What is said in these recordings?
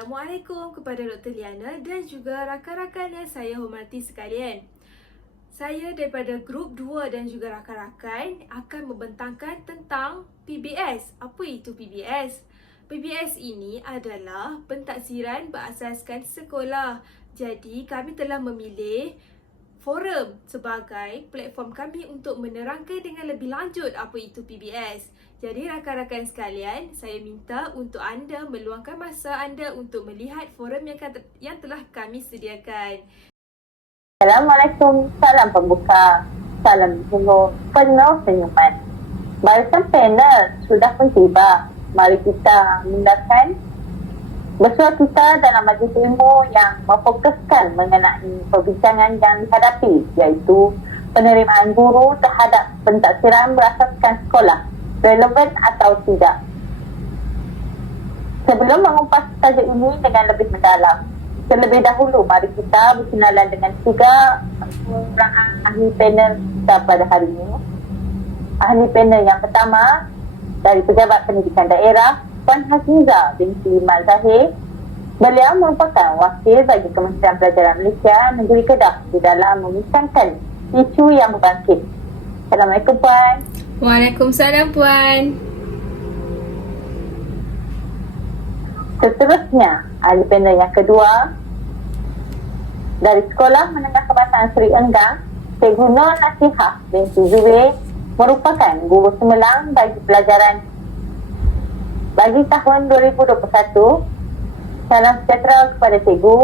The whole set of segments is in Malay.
Assalamualaikum kepada Dr. Liana dan juga rakan-rakan yang saya hormati sekalian. Saya daripada grup 2 dan juga rakan-rakan akan membentangkan tentang PBS. Apa itu PBS? PBS ini adalah pentaksiran berasaskan sekolah. Jadi kami telah memilih forum sebagai platform kami untuk menerangkan dengan lebih lanjut apa itu PBS. Jadi rakan-rakan sekalian, saya minta untuk anda meluangkan masa anda untuk melihat forum yang telah kami sediakan. Assalamualaikum, salam pembuka, salam minggu penuh senyuman. Barisan panel sudah pun tiba. Mari kita mulakan bersua kita dalam majlis ilmu yang memfokuskan mengenai perbincangan yang dihadapi, iaitu penerimaan guru terhadap pentaksiran berasaskan sekolah, relevan atau tidak. Sebelum mengupas tajuk ini dengan lebih mendalam, terlebih dahulu mari kita berkenalan dengan 3 orang ahli panel kita pada hari ini. Ahli panel yang pertama dari Pejabat Pendidikan Daerah, Puan Haziza binti Mat Zahir. Beliau merupakan wakil bagi Kementerian Pelajaran Malaysia Negeri Kedah di dalam membincangkan isu yang berbangkit. Assalamualaikum Puan. Waalaikumsalam Puan. Seterusnya, ahli panel yang kedua dari Sekolah Menengah Kebangsaan Seri Enggang, Cikgu Nur Nasihah binti Zubair merupakan guru semelang bagi pelajaran bagi tahun 2021. Salam sejahtera kepada Cikgu.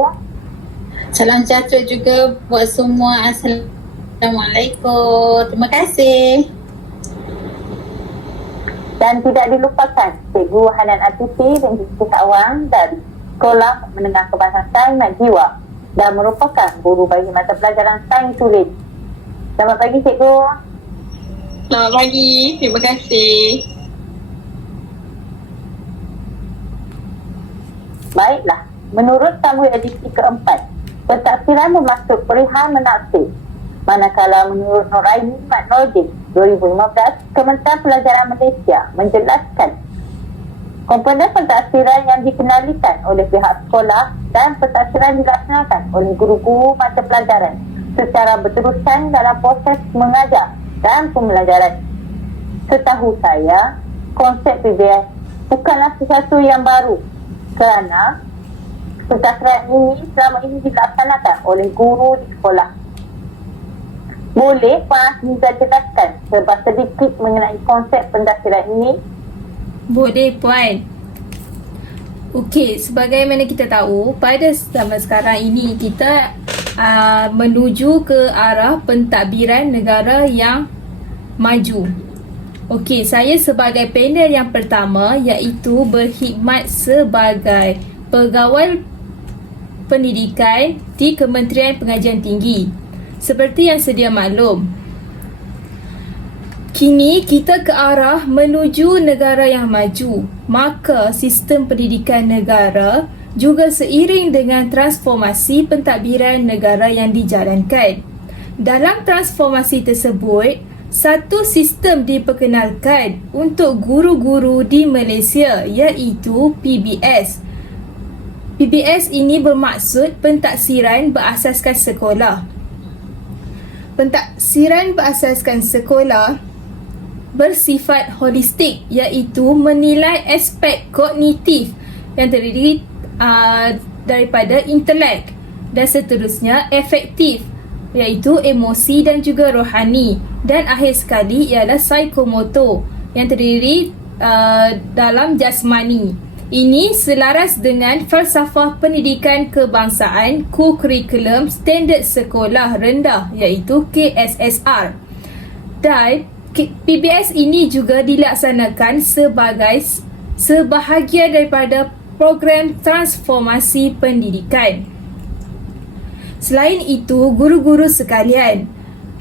Salam sejahtera juga buat semua. Assalamualaikum. Terima kasih. Dan tidak dilupakan Cikgu Hanan Atifi binti Awang dari Sekolah Menengah Kebangsaan Sains Mat Jiwa dan merupakan guru bagi mata pelajaran sains tulis. Selamat pagi Cikgu. Selamat pagi. Terima kasih. Baiklah, menurut tamu edisi keempat, pentaksiran bermaksud perihal menaksir. Manakala menurut Nuraini Mat Nordin 2015, Kementerian Pelajaran Malaysia menjelaskan komponen pentaksiran yang dikenalikan oleh pihak sekolah dan pentaksiran dilaksanakan oleh guru-guru mata pelajaran secara berterusan dalam proses mengajar dan pembelajaran. Setahu saya, konsep PBS bukanlah sesuatu yang baru kerana pentaksiran ini selama ini dilaksanakan oleh guru di sekolah. Boleh Puan Haziza jelaskan serba sedikit mengenai konsep pentaksiran ini? Boleh Puan. Okey, sebagaimana kita tahu, pada zaman sekarang ini kita menuju ke arah pentadbiran negara yang maju. Okey, saya sebagai panel yang pertama iaitu berkhidmat sebagai pegawai pendidikan di Kementerian Pengajian Tinggi. Seperti yang sedia maklum, kini kita ke arah menuju negara yang maju. Maka sistem pendidikan negara juga seiring dengan transformasi pentadbiran negara yang dijalankan. Dalam transformasi tersebut, satu sistem diperkenalkan untuk guru-guru di Malaysia iaitu PBS. PBS ini bermaksud pentaksiran berasaskan sekolah. Pentaksiran berasaskan sekolah bersifat holistik iaitu menilai aspek kognitif yang terdiri daripada intelek dan seterusnya efektif iaitu emosi dan juga rohani, dan akhir sekali ialah psikomotor yang terdiri dalam jasmani. Ini selaras dengan falsafah pendidikan kebangsaan kurikulum standard sekolah rendah iaitu KSSR. Dan PBS ini juga dilaksanakan sebahagian daripada program transformasi pendidikan. Selain itu, guru-guru sekalian,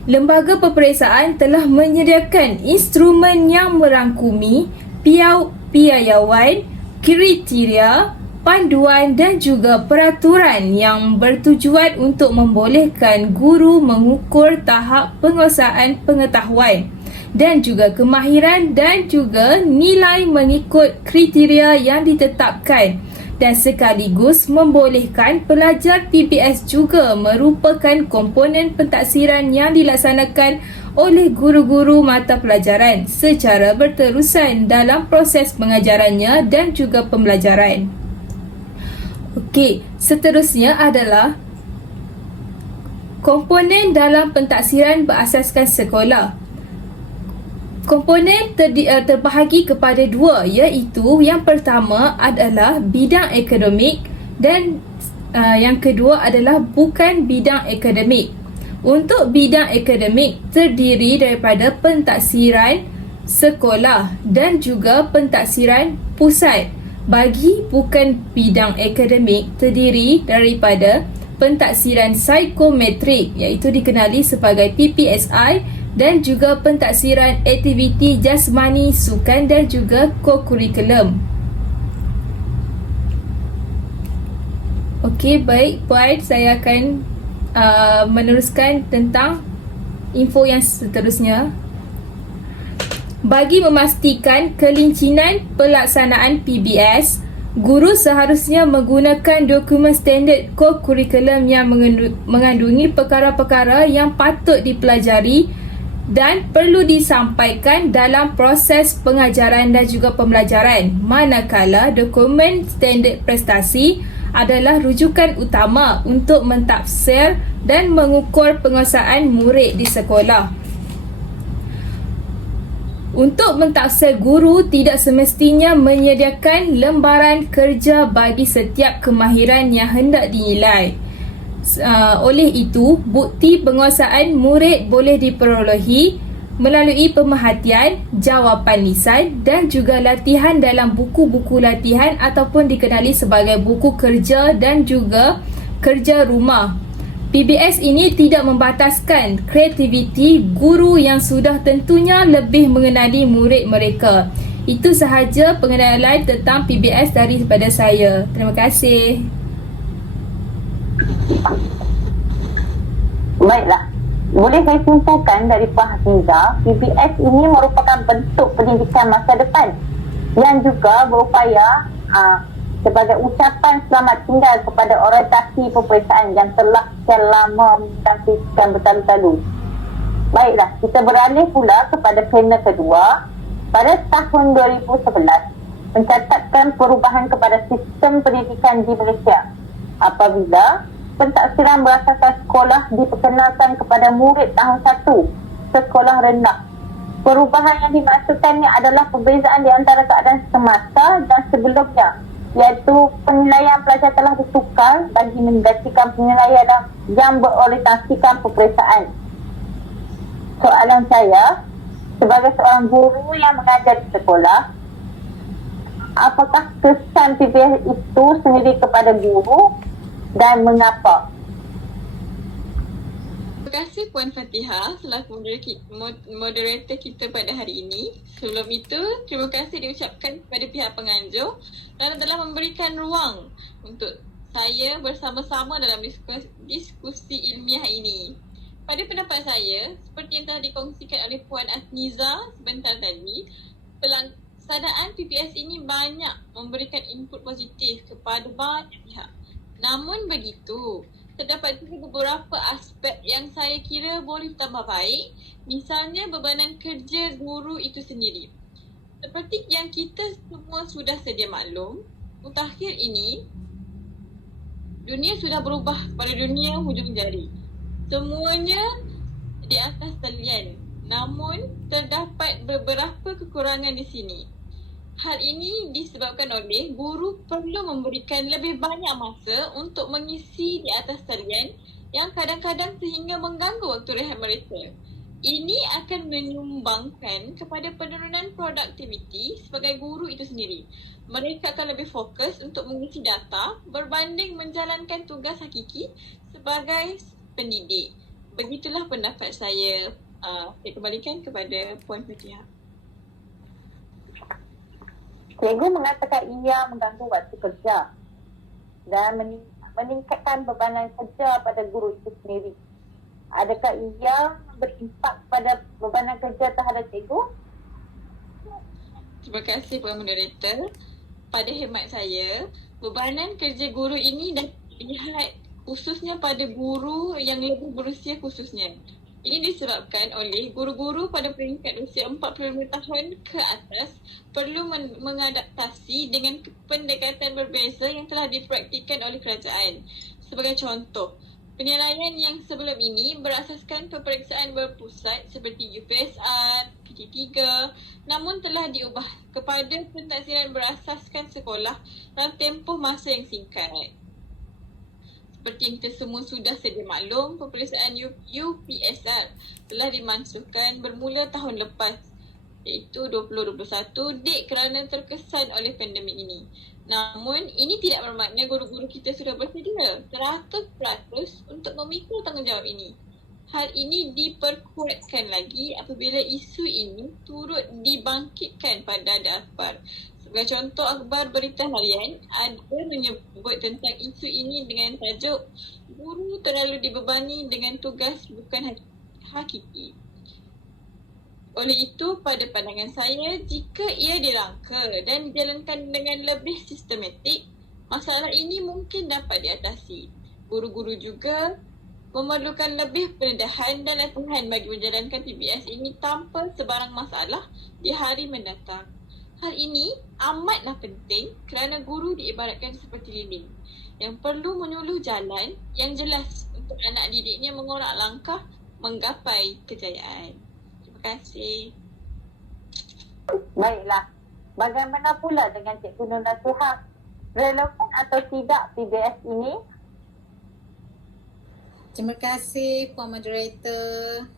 lembaga peperiksaan telah menyediakan instrumen yang merangkumi piawaian, kriteria, panduan dan juga peraturan yang bertujuan untuk membolehkan guru mengukur tahap penguasaan pengetahuan dan juga kemahiran dan juga nilai mengikut kriteria yang ditetapkan dan sekaligus membolehkan pelajar PBS juga merupakan komponen pentaksiran yang dilaksanakan oleh guru-guru mata pelajaran secara berterusan dalam proses pengajarannya dan juga pembelajaran. Okey, seterusnya adalah komponen dalam pentaksiran berasaskan sekolah. Komponen terbahagi kepada dua, iaitu yang pertama adalah bidang akademik dan yang kedua adalah bukan bidang akademik. Untuk bidang akademik terdiri daripada pentaksiran sekolah dan juga pentaksiran pusat. Bagi bukan bidang akademik terdiri daripada pentaksiran psikometrik iaitu dikenali sebagai PPSI dan juga pentaksiran aktiviti jasmani, sukan dan juga co-curriculum. Okey, baik Puan, saya akan meneruskan tentang info yang seterusnya. Bagi memastikan kelincinan pelaksanaan PBS, guru seharusnya menggunakan dokumen standard co-curriculum yang mengandungi perkara-perkara yang patut dipelajari dan perlu disampaikan dalam proses pengajaran dan juga pembelajaran, manakala dokumen standard prestasi adalah rujukan utama untuk mentafsir dan mengukur penguasaan murid di sekolah. Untuk mentafsir, guru tidak semestinya menyediakan lembaran kerja bagi setiap kemahiran yang hendak dinilai. Oleh itu, bukti penguasaan murid boleh diperolehi melalui pemerhatian, jawapan lisan dan juga latihan dalam buku-buku latihan ataupun dikenali sebagai buku kerja dan juga kerja rumah. PBS ini tidak membataskan kreativiti guru yang sudah tentunya lebih mengenali murid mereka. Itu sahaja pengenalan tentang PBS daripada saya. Terima kasih. Baiklah, boleh saya simpulkan dari Puan Hafizah, PBS ini merupakan bentuk pendidikan masa depan yang juga berupaya sebagai ucapan selamat tinggal kepada orientasi peperiksaan yang telah sekian lama menantikan bertalu-talu. Baiklah, kita beralih pula kepada panel kedua. Pada tahun 2011, mencatatkan perubahan kepada sistem pendidikan di Malaysia apabila pentaksiran berasaskan sekolah diperkenalkan kepada murid tahun 1 sekolah rendah. Perubahan yang dimaksudkannya adalah perbezaan di antara keadaan semasa dan sebelumnya, iaitu penilaian pelajar telah ditukar bagi menggantikan penilaian yang berorientasikan peperiksaan. Soalan saya, sebagai seorang guru yang mengajar di sekolah, apakah kesan PBS itu sendiri kepada guru dan mengapa? Terima kasih Puan Fatihah selaku moderator kita pada hari ini. Sebelum itu, terima kasih diucapkan kepada pihak penganjur kerana telah memberikan ruang untuk saya bersama-sama dalam diskusi ilmiah ini. Pada pendapat saya, seperti yang telah dikongsikan oleh Puan Asniza sebentar tadi, pelaksanaan PPS ini banyak memberikan input positif kepada banyak pihak. Namun begitu, terdapat juga beberapa aspek yang saya kira boleh tambah baik, misalnya bebanan kerja guru itu sendiri. Seperti yang kita semua sudah sedia maklum, mutakhir ini, dunia sudah berubah pada dunia hujung jari. Semuanya di atas talian, namun terdapat beberapa kekurangan di sini. Hal ini disebabkan oleh guru perlu memberikan lebih banyak masa untuk mengisi di atas talian yang kadang-kadang sehingga mengganggu waktu rehat mereka. Ini akan menyumbangkan kepada penurunan produktiviti sebagai guru itu sendiri. Mereka akan lebih fokus untuk mengisi data berbanding menjalankan tugas hakiki sebagai pendidik. Begitulah pendapat saya. Saya kembalikan kepada Puan Fatihah. Cikgu mengatakan ia mengganggu waktu kerja dan meningkatkan bebanan kerja pada guru itu sendiri. Adakah ia berimpak pada bebanan kerja terhadap cikgu? Terima kasih Puan Moderator. Pada khidmat saya, Bebanan kerja guru ini dah lihat khususnya pada guru yang lebih berusia khususnya. Ini disebabkan oleh guru-guru pada peringkat usia 45 tahun ke atas perlu mengadaptasi dengan pendekatan berbeza yang telah dipraktikkan oleh kerajaan. Sebagai contoh, penilaian yang sebelum ini berasaskan peperiksaan berpusat seperti UPSR, PT3 namun telah diubah kepada pentaksiran berasaskan sekolah dalam tempoh masa yang singkat. Seperti yang kita semua sudah sedia maklum, peperiksaan UPSR telah dimansuhkan bermula tahun lepas iaitu 2021 dek kerana terkesan oleh pandemik ini. Namun, ini tidak bermakna guru-guru kita sudah bersedia 100% untuk memikul tanggungjawab ini. Hal ini diperkuatkan lagi apabila isu ini turut dibangkitkan pada Ada Akhbar. Sebagai contoh, akhbar berita harian ada menyebut tentang isu ini dengan tajuk "Guru terlalu dibebani dengan tugas bukan hakiki". Oleh itu, pada pandangan saya, jika ia dirangka dan dijalankan dengan lebih sistematik, masalah ini mungkin dapat diatasi. Guru-guru juga memerlukan lebih pendedahan dan latihan bagi menjalankan PBS ini tanpa sebarang masalah di hari mendatang. Hal ini amatlah penting kerana guru diibaratkan seperti lilin yang perlu menyuluh jalan yang jelas untuk anak didiknya mengorak langkah menggapai kejayaan. Terima kasih. Baiklah. Bagaimana pula dengan Cikgu Nur Nasihat? Relevan atau tidak PBS ini? Terima kasih Puan Moderator.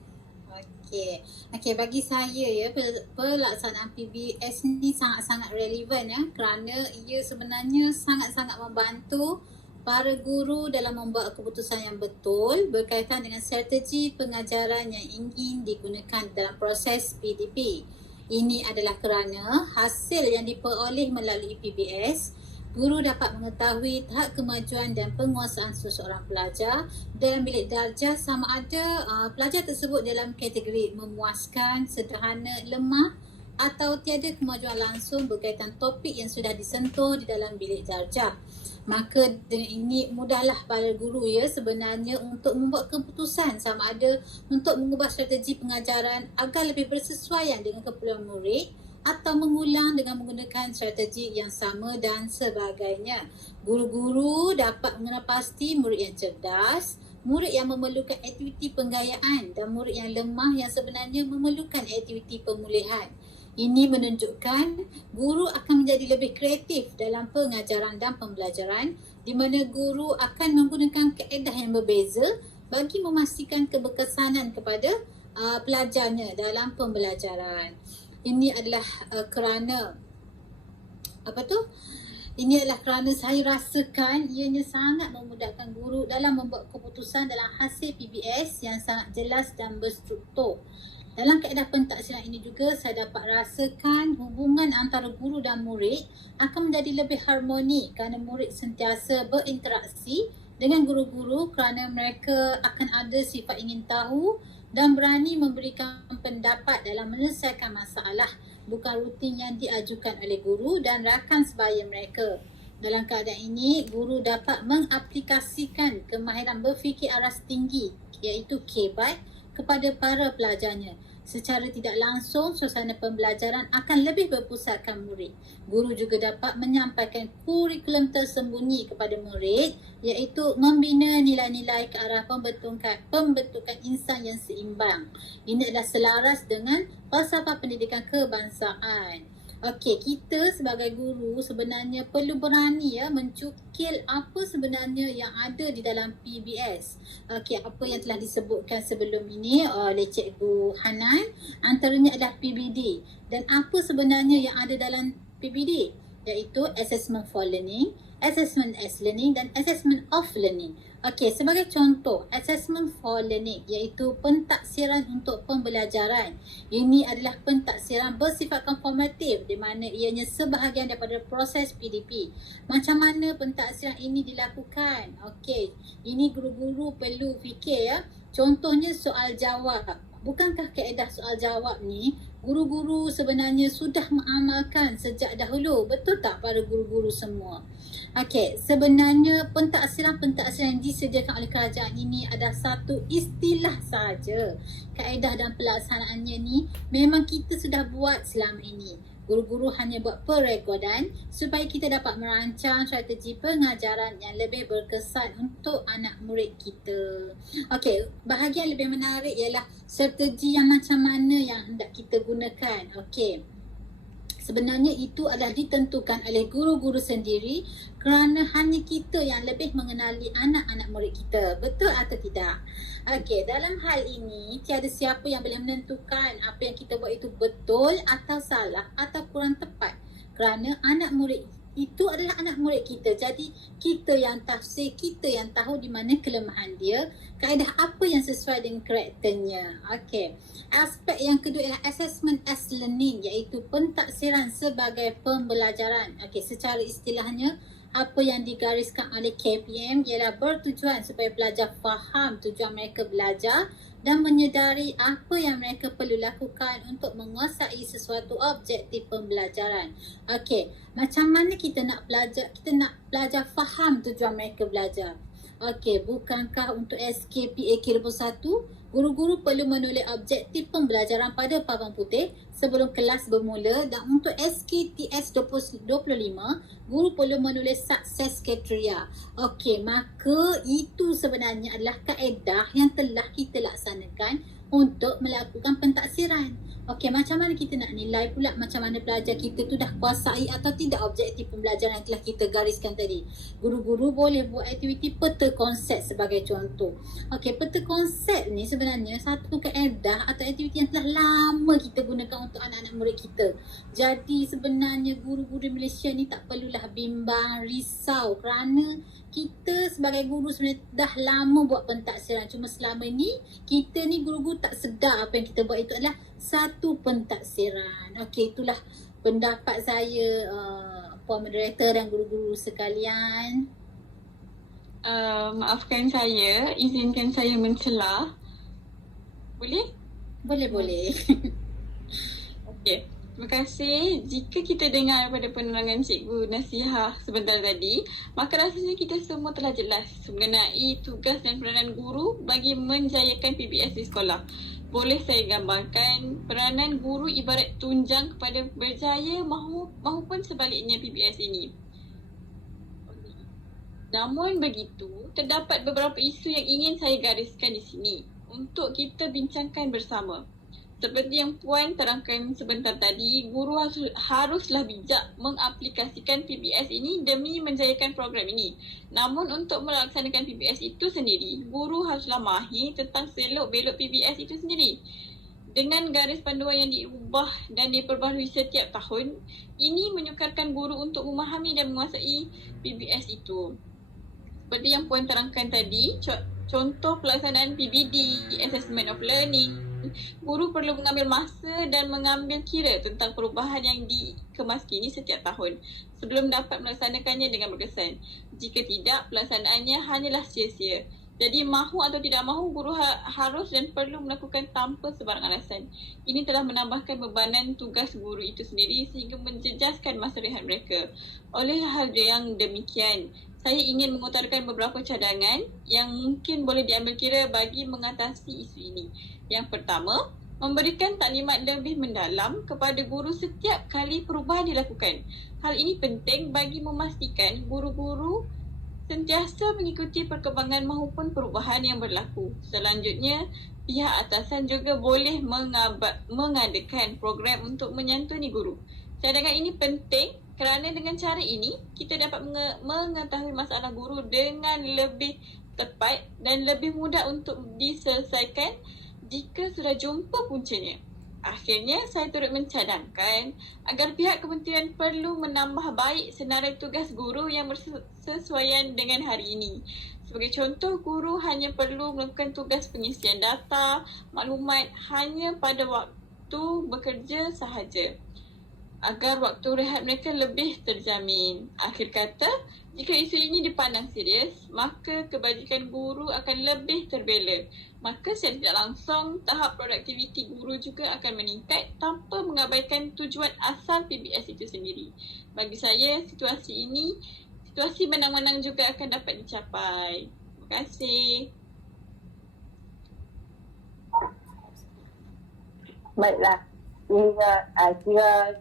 Okey, bagi saya ya, pelaksanaan PBS ni sangat-sangat relevan ya, kerana ia sebenarnya sangat-sangat membantu para guru dalam membuat keputusan yang betul berkaitan dengan strategi pengajaran yang ingin digunakan dalam proses PDP. Ini adalah kerana hasil yang diperoleh melalui PBS, guru dapat mengetahui tahap kemajuan dan penguasaan seseorang pelajar dalam bilik darjah sama ada pelajar tersebut dalam kategori memuaskan, sederhana, lemah atau tiada kemajuan langsung berkaitan topik yang sudah disentuh di dalam bilik darjah. Maka dengan ini mudahlah para guru ya sebenarnya untuk membuat keputusan sama ada untuk mengubah strategi pengajaran agar lebih bersesuaian dengan keperluan murid atau mengulang dengan menggunakan strategi yang sama dan sebagainya. Guru-guru dapat mengenal pasti murid yang cerdas, murid yang memerlukan aktiviti penggayaan dan murid yang lemah yang sebenarnya memerlukan aktiviti pemulihan. Ini menunjukkan guru akan menjadi lebih kreatif dalam pengajaran dan pembelajaran di mana guru akan menggunakan kaedah yang berbeza bagi memastikan keberkesanan kepada pelajarnya dalam pembelajaran. Ini adalah kerana Ini adalah kerana saya rasakan ianya sangat memudahkan guru dalam membuat keputusan dalam hasil PBS yang sangat jelas dan berstruktur. Dalam kaedah pentaksiran ini juga saya dapat rasakan hubungan antara guru dan murid akan menjadi lebih harmoni kerana murid sentiasa berinteraksi dengan guru-guru kerana mereka akan ada sifat ingin tahu dan berani memberikan pendapat dalam menyelesaikan masalah bukan rutin yang diajukan oleh guru dan rakan sebaya mereka. Dalam keadaan ini, guru dapat mengaplikasikan kemahiran berfikir aras tinggi iaitu KBITE kepada para pelajarnya. Secara tidak langsung, suasana pembelajaran akan lebih berpusatkan murid. Guru juga dapat menyampaikan kurikulum tersembunyi kepada murid iaitu membina nilai-nilai ke arah pembentukan insan yang seimbang. Ini adalah selaras dengan falsafah pendidikan kebangsaan. Okey, kita sebagai guru sebenarnya perlu berani ya mencukil apa sebenarnya yang ada di dalam PBS. Okey, apa yang telah disebutkan sebelum ini oleh Cikgu Hanan, antaranya adalah PBD. Dan apa sebenarnya yang ada dalam PBD? Iaitu Assessment for Learning, Assessment as Learning dan Assessment of Learning. Okey, sebagai contoh, Assessment for Learning iaitu pentaksiran untuk pembelajaran. Ini adalah pentaksiran bersifat konformatif di mana ianya sebahagian daripada proses PDP. Macam mana pentaksiran ini dilakukan? Okey, ini guru-guru perlu fikir ya. Contohnya soal jawab. bukankah kaedah soal jawab ni guru-guru sebenarnya sudah mengamalkan sejak dahulu? Betul tak para guru-guru semua? Okey, sebenarnya pentaksiran-pentaksiran yang disediakan oleh kerajaan ini adalah satu istilah sahaja. Kaedah dan pelaksanaannya ni memang kita sudah buat selama ini. Guru-guru hanya buat perekodan supaya kita dapat merancang strategi pengajaran yang lebih berkesan untuk anak murid kita. Okey, bahagian lebih menarik ialah strategi yang macam mana yang hendak kita gunakan. Okey. Sebenarnya itu adalah ditentukan oleh guru-guru sendiri kerana hanya kita yang lebih mengenali anak-anak murid kita. Betul atau tidak? Okey, dalam hal ini tiada siapa yang boleh menentukan apa yang kita buat itu betul atau salah atau kurang tepat. Kerana anak murid itu adalah anak murid kita. Jadi kita yang tafsir, kita yang tahu di mana kelemahan dia, kaedah apa yang sesuai dengan karakternya. Okey. Aspek yang kedua ialah assessment as learning, iaitu pentaksiran sebagai pembelajaran. Okey, secara istilahnya apa yang digariskan oleh KPM ialah bertujuan supaya pelajar faham tujuan mereka belajar dan menyedari apa yang mereka perlu lakukan untuk menguasai sesuatu objektif pembelajaran. Okey, macam mana kita nak pelajar faham tujuan mereka belajar? Okey, bukankah untuk SKPA K21, guru-guru perlu menulis objektif pembelajaran pada papan putih sebelum kelas bermula, dan untuk SKTS 25, guru perlu menulis success criteria. Okey, maka itu sebenarnya adalah kaedah yang telah kita laksanakan untuk melakukan pentaksiran. Okey, macam mana kita nak nilai pula macam mana pelajar kita tu dah kuasai atau tidak objektif pembelajaran yang telah kita gariskan tadi? Guru-guru boleh buat aktiviti peta konsep sebagai contoh. Okey, peta konsep ni sebenarnya satu kaedah atau aktiviti yang telah lama kita gunakan untuk anak-anak murid kita. Jadi sebenarnya guru-guru Malaysia ni tak perlulah bimbang, risau kerana kita sebagai guru sebenarnya dah lama buat pentaksiran. Cuma selama ni kita ni guru-guru tak sedar apa yang kita buat itu adalah satu pentaksiran. Okey, itulah pendapat saya, Puan Moderator dan guru-guru sekalian. Maafkan saya, izinkan saya mencela. Boleh? Boleh. Okey. Terima kasih. Jika kita dengar daripada penerangan Cikgu Nasihah sebentar tadi, maka rasanya kita semua telah jelas mengenai tugas dan peranan guru bagi menjayakan PBS di sekolah. Boleh saya gambarkan peranan guru ibarat tunjang kepada berjaya mahupun sebaliknya PBS ini. Namun begitu, terdapat beberapa isu yang ingin saya gariskan di sini untuk kita bincangkan bersama. Seperti yang Puan terangkan sebentar tadi, guru haruslah bijak mengaplikasikan PBS ini demi menjayakan program ini. Namun untuk melaksanakan PBS itu sendiri, guru haruslah mahir tentang selok-belok PBS itu sendiri. Dengan garis panduan yang diubah dan diperbaharui setiap tahun, ini menyukarkan guru untuk memahami dan menguasai PBS itu. Seperti yang Puan terangkan tadi, contoh pelaksanaan PBD, Assessment of Learning, guru perlu mengambil masa dan mengambil kira tentang perubahan yang dikemaskini setiap tahun sebelum dapat melaksanakannya dengan berkesan. Jika tidak, pelaksanaannya hanyalah sia-sia. Jadi mahu atau tidak mahu, guru harus dan perlu melakukan tanpa sebarang alasan. Ini telah menambahkan bebanan tugas guru itu sendiri sehingga menjejaskan masa rehat mereka. Oleh hal yang demikian, saya ingin mengutarakan beberapa cadangan yang mungkin boleh diambil kira bagi mengatasi isu ini. Yang pertama, memberikan taklimat lebih mendalam kepada guru setiap kali perubahan dilakukan. Hal ini penting bagi memastikan guru-guru sentiasa mengikuti perkembangan maupun perubahan yang berlaku. Selanjutnya, pihak atasan juga boleh mengadakan program untuk menyantuni guru. Cadangan ini penting kerana dengan cara ini, kita dapat mengetahui masalah guru dengan lebih tepat dan lebih mudah untuk diselesaikan jika sudah jumpa puncanya. Akhirnya, saya turut mencadangkan agar pihak kementerian perlu menambah baik senarai tugas guru yang bersesuaian dengan hari ini. Sebagai contoh, guru hanya perlu melakukan tugas pengisian data, maklumat hanya pada waktu bekerja sahaja, agar waktu rehat mereka lebih terjamin. Akhir kata, Jika isu ini dipandang serius, maka kebajikan guru akan lebih terbela. Maka secara tidak langsung, tahap produktiviti guru juga akan meningkat tanpa mengabaikan tujuan asal PBS itu sendiri. Bagi saya, situasi menang-menang juga akan dapat dicapai. Terima kasih. Baiklah, jika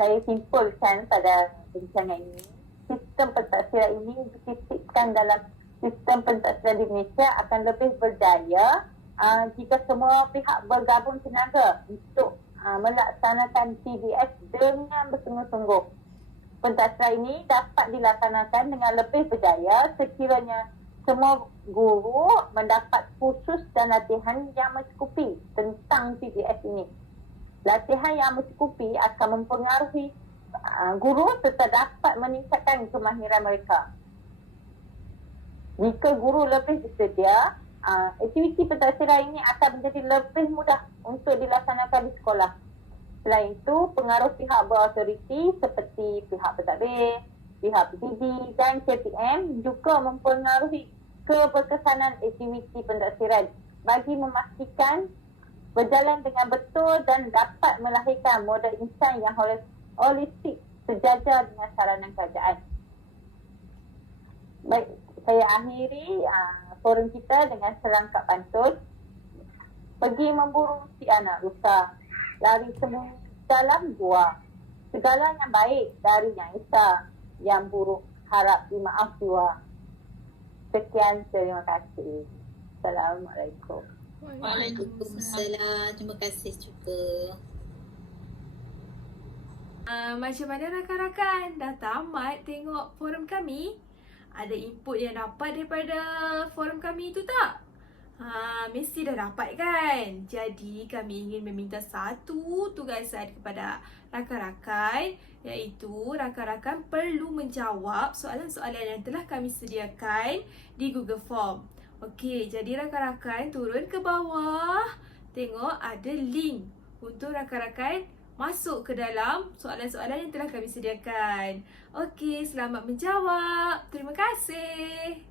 saya simpulkan pada perbincangan ini, sistem pentaksiran ini dititipkan dalam sistem pentaksiran di Malaysia akan lebih berjaya jika semua pihak bergabung tenaga untuk melaksanakan PBS dengan bersungguh-sungguh. Pentaksiran ini dapat dilaksanakan dengan lebih berjaya sekiranya semua guru mendapat kursus dan latihan yang mencukupi tentang PBS ini. Latihan yang mencukupi akan mempengaruhi guru serta dapat meningkatkan kemahiran mereka. Jika guru lebih bersedia, aktiviti pentaksiran ini akan menjadi lebih mudah untuk dilaksanakan di sekolah. Selain itu, pengaruh pihak berautoriti seperti pihak pentadbir, pihak PDB dan KPM juga mempengaruhi keberkesanan aktiviti pentaksiran bagi memastikan berjalan dengan betul dan dapat melahirkan model insan yang holistik sejajar dengan saranan kerajaan. Baik, saya akhiri forum kita dengan serangkap pantun. Pergi memburu si anak rusa, lari sembunyi dalam gua. Segala yang baik dari yang Isa, yang buruk harap dimaaf jua. Sekian, terima kasih. Assalamualaikum. Waalaikumsalam. Terima kasih juga. Macam mana rakan-rakan? Dah tamat tengok forum kami? Ada input yang dapat daripada forum kami tu tak? Mesti dah dapat kan? Jadi kami ingin meminta satu tugasan kepada rakan-rakan, iaitu rakan-rakan perlu menjawab soalan-soalan yang telah kami sediakan di Google Form. Okey, jadi rakan-rakan turun ke bawah, tengok ada link untuk rakan-rakan masuk ke dalam soalan-soalan yang telah kami sediakan. Okey, selamat menjawab. Terima kasih.